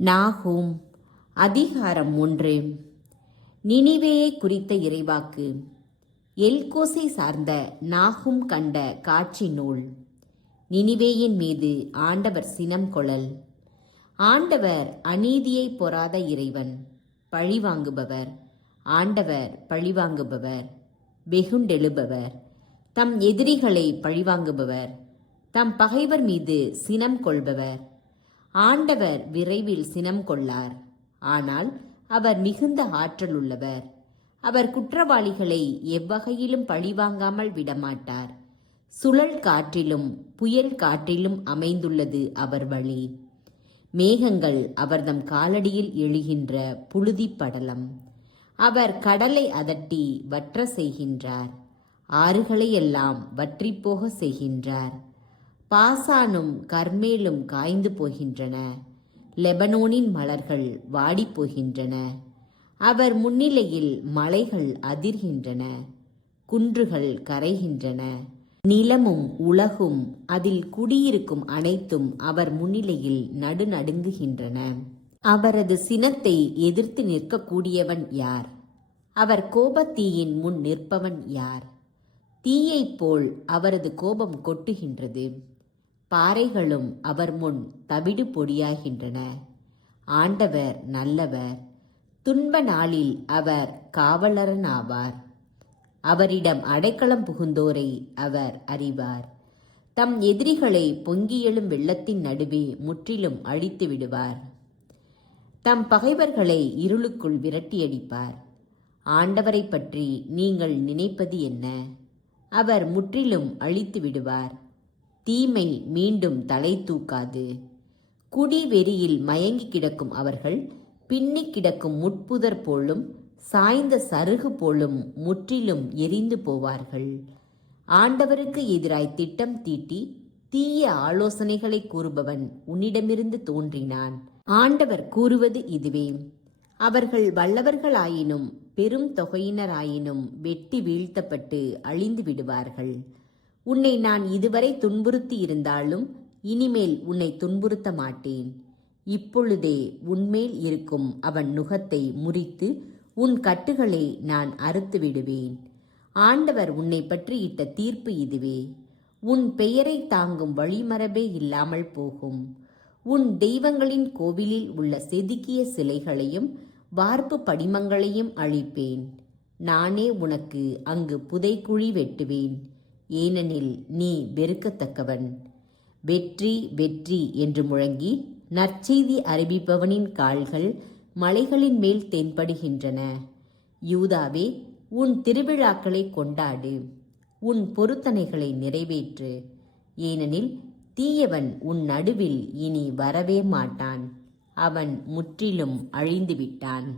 நாகூம் அதிகாரம் 1. நினிவேயை குறித்த இறைவாக்கு. எல்கோசை சார்ந்த நாகூம் கண்ட காட்சி நூல். நினிவேயின் மீது ஆண்டவர் சினம் கொளல். ஆண்டவர் அநீதியை பொறாத இறைவன், பழிவாங்குபவர். ஆண்டவர் பழிவாங்குபவர், வெகுண்டெழுபவர், தம் எதிரிகளை பழிவாங்குபவர், தம் பகைவர் மீது சினம் கொள்பவர். ஆண்டவர் விரைவில் சினம் கொள்ளார், ஆனால் அவர் மிகுந்த ஆற்றல் உள்ளவர். அவர் குற்றவாளிகளை எவ்வகையிலும் பழிவாங்காமல் விடமாட்டார். சுழல் காற்றிலும் புயல் காற்றிலும் அமைந்துள்ளது அவர் வழி. மேகங்கள் அவர்தம் காலடியில் எழுகின்ற புழுதி படலம். அவர் கடலை அதட்டி வற்ற செய்கின்றார், ஆறுகளையெல்லாம் வற்றிப்போக செய்கின்றார். பாசானும் கர்மேலும் காய்ந்து போகின்றன, லெபனோனின் மலர்கள் வாடிப்போகின்றன. அவர் முன்னிலையில் மலைகள் அதிர்கின்றன, குன்றுகள் கரைகின்றன. நிலமும் உலகும் அதில் குடியிருக்கும் அனைத்தும் அவர் முன்னிலையில் நடுநடுங்குகின்றன. அவரது சினத்தை எதிர்த்து நிற்கக்கூடியவன் யார்? அவர் கோபத்தீயின் முன் நிற்பவன் யார்? தீயைப் போல் அவரது கோபம் கொட்டுகின்றது, பாறைகளும் அவர் முன் தவிடு பொடியாகின்றன. ஆண்டவர் நல்லவர், துன்ப நாளில் அவர் காவலரனாவார். அவரிடம் அடைக்கலம் புகுந்தோரை அவர் அறிவார். தம் எதிரிகளை பொங்கி எழும் வெள்ளத்தின் நடுவே முற்றிலும் அழித்து விடுவார். தம் பகைவர்களை இருளுக்குள் விரட்டியடிப்பார். ஆண்டவரை பற்றி நீங்கள் நினைப்பது என்ன? அவர் முற்றிலும் அழித்து விடுவார். தீமை மீண்டும் தலை தூக்காது. குடி வெறியில் மயங்கி கிடக்கும் அவர்கள் பின்னி கிடக்கும் முட்புதர் போலும் சாய்ந்த சருகு போலும் முற்றிலும் எரிந்து போவார்கள். ஆண்டவருக்கு எதிராய் திட்டம் தீட்டி தீய ஆலோசனைகளை கூறுபவன் உன்னிடமிருந்து தோன்றினான். ஆண்டவர் கூறுவது இதுவே: அவர்கள் வல்லவர்களாயினும் பெரும் தொகையினராயினும் வெட்டி வீழ்த்தப்பட்டு அழிந்து விடுவார்கள். உன்னை நான் இதுவரை துன்புறுத்தி இருந்தாலும் இனிமேல் உன்னை துன்புறுத்த மாட்டேன். இப்பொழுதே உன்மேல் இருக்கும் அவன் நுகத்தை முறித்து உன் கட்டுகளை நான் அறுத்து விடுவேன். ஆண்டவர் உன்னை பற்றி இட்ட தீர்ப்பு இதுவே: உன் பெயரை தாங்கும் வழிமரபே இல்லாமல் போகும். உன் தெய்வங்களின் கோவிலில் உள்ள செதுக்கிய சிலைகளையும் வார்ப்பு படிமங்களையும் அழிப்பேன். நானே உனக்கு அங்கு புதைக்குழி வெட்டுவேன், ஏனெனில் நீ வெறுக்கத்தக்கவன். வெற்றி வெற்றி என்று முழங்கி நற்செய்தி அறிவிப்பவனின் கால்கள் மலைகளின் மேல் தென்படுகின்றன. யூதாவே, உன் திருவிழாக்களை கொண்டாடு, உன் பொருத்தனைகளை நிறைவேற்று, ஏனெனில் தீயவன் உன் நடுவில் இனி வரவே மாட்டான். அவன் முற்றிலும் அழிந்துவிட்டான்.